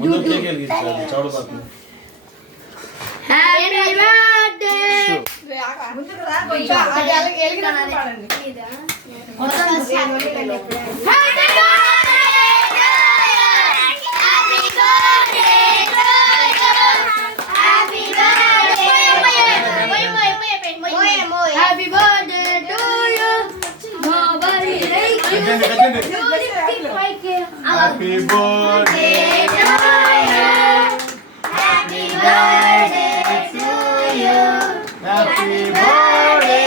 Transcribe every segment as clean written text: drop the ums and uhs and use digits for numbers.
ముందు కేక్ వెలిగించాలి చౌడబాకు. Happy birthday happy birthday to you nobody like you happy birthday happy birthday to you happy birthday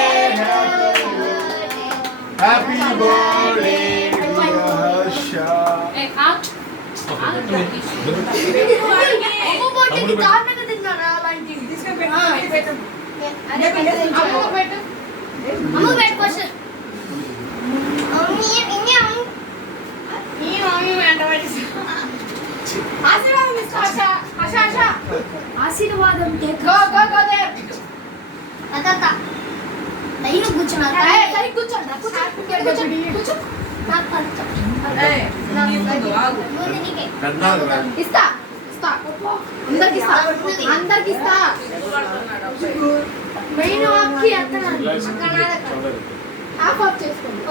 happy birthday Harsha. ఆశీర్వాదం ఇస్తా అందరికి ఇస్తా మెయిన్ ఆఫ్కి ఆఫ్ ఆఫ్ చేసుకోండి.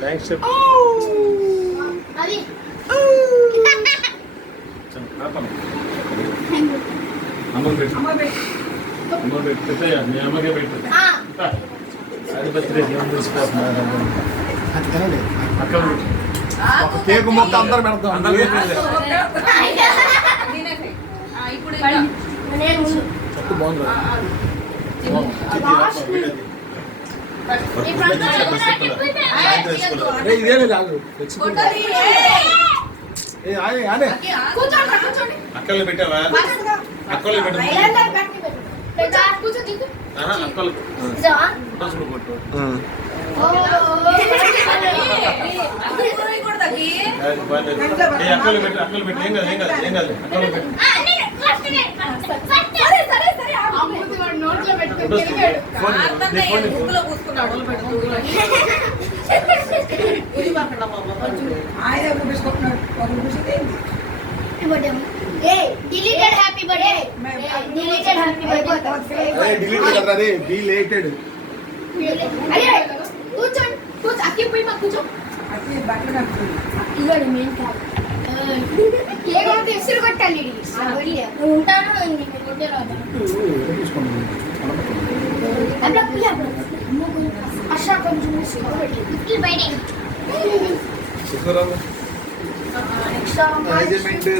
థ్యాంక్స్ చెప్పు. అమ్మకి పెట్టు. అమ్మకి పెట్టు. పెట్టయ్యా మీ అమ్మకే పెట్టు. అది బర్త్డే ఏం తీసుకుపోతున్నారు అక్క కేక్ మొత్తం అందరూ పెడతాం. చెప్పు బాగుంది. ఇదేనే కాదు అక్కలు పెట్టావా? అక్కలు పెట్టు. అక్కలు కొట్టు. అక్కలు పెట్టు. అక్కలు పెట్టు. ఏం కాదు ఏం కాదు ఏం కాదు. అక్కలు పెట్టు. Deleted happy birthday deleted happy birthday delete కదా రే బి లేటెడ్. అరే కూర్చోండి కూర్చో అక్కి పోయి మా కూర్చో అక్కి బట్టలు కట్టుకోండి అక్కిగాడు మెయిన్ కాదు కేక్ అంటే ఎసురు కొట్టాలి నువ్వు ఉంటాను నీకు కొట్టే రాదా అబ్బా పులి అబ్బా అషా కొంచెం మూసుకోబెట్టి ఇట్లా బయట శుక్రవారం రాజమండ్రి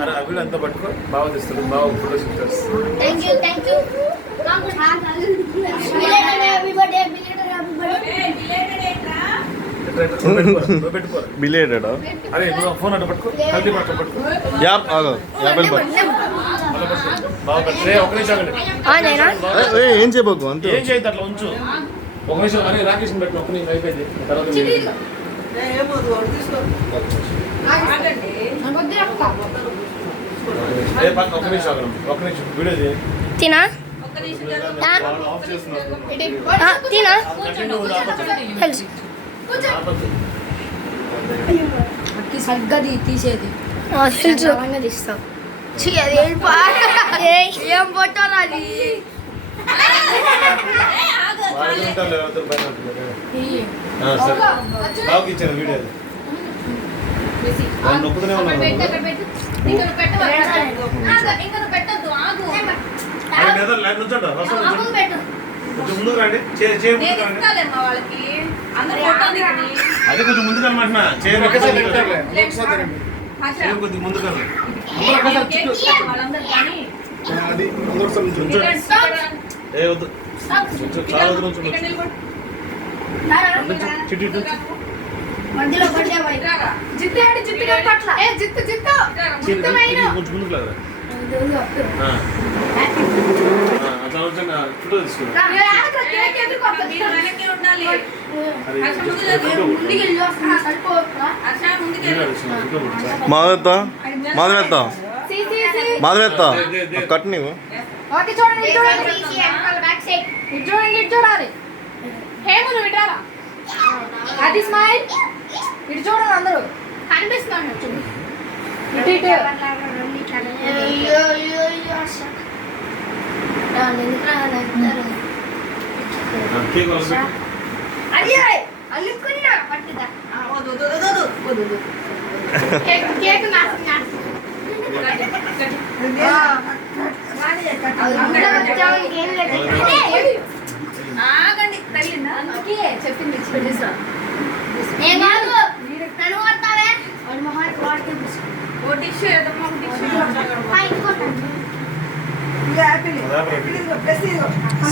అరే అవి అంతా పట్టుకో. బాగా తెస్తాడు. బాగా photo shooters. Thank you happy birthday పెట్టుకో. బిలేటెడా? అరే నువ్వు ఫోన్ అట్ట పట్టుకో. కల్తీ పట్టు పట్టుకో. యాప్ ఆగు. Apple but. బాగా పెట్టే. ఒక నిమిషం ఏం చేయబోకు అంతే. ఏం చేయద్దు అట్లా ఉంచు. ఒక నిమిషం అని రాకేష్ పెట్టు. ఒక నిమిషం అయిపోయింది. తర్వాత ఒక నిమిషం ఆగడం. ఒక నిమిషం వీడియో చేయి. తినా ఆఫ్ చేస్తున్నాడు. తినా తెలుసు సరిగ్గా తీసేది తెలుసు తీస్తాం. ఏం ఫోటోలు అది బాగా ఇచ్చాను వీడియో. నొక్కుతూనే ఉన్నాను. కొంచెం ముందుకు రండి. అదే కొంచెం ముందుకు అనమాట. కొద్దిగా ముందుకు ఏ వద్దు. చాలా వద్దు. చిట్టి కొంచెం ముందుకు లేదా అట్లా ఫోటో తీసుకున్నాం కేక్ ఎదురుకు వస్తుంది. మీరు వెనక్కి ఉండాలి. అది అసలు ముందు ఫోటో ముందుకు వెళ్ళి వస్తుంది, సరిపోతుందా? అసలు ముందుకెళ్ళు. మాధవెత్తా మాధవెత్తా సీ, సీ, సీ. మాధవెత్తా కట్ నీవు ఓకే చూడండి ఇటు చూడండి తీసి వెనకాల బ్యాక్ సైడ్. ఇటు చూడండి ఇటు చూడాలి హేము నువ్వు ఇటారా? అది స్మైల్ ఇటు చూడండి అందరూ కనిపిస్తున్నాను చూడు. ఇటు ఇటు అయ్యో, అయ్యో, అయ్యో, అసలు. కేక్ వస్తుంది అయ్యో, అల్లుకున్నా పట్టుగా. వద్దు, వద్దు, వద్దు, వద్దు, వద్దు. కేక్ నాసు, నాసు. అందులో వచ్చావు, ఇంకేం లేదు. అదే, ఆగండి, తగిలిందా? అందుకే చెప్పింది పెట్టేసా నేను కాదు. నన్ను కొడతావే? వాడి మొహానికి వాడికి తీసుకో. ఓ టిష్యూ ఏదమ్మా, ఒక టిష్యూ. ఇంకోటి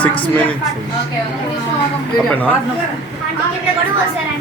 6 minutes ఓకే, ఓకే. అప్పేనా అంటే కింద కూడా పోసారండి.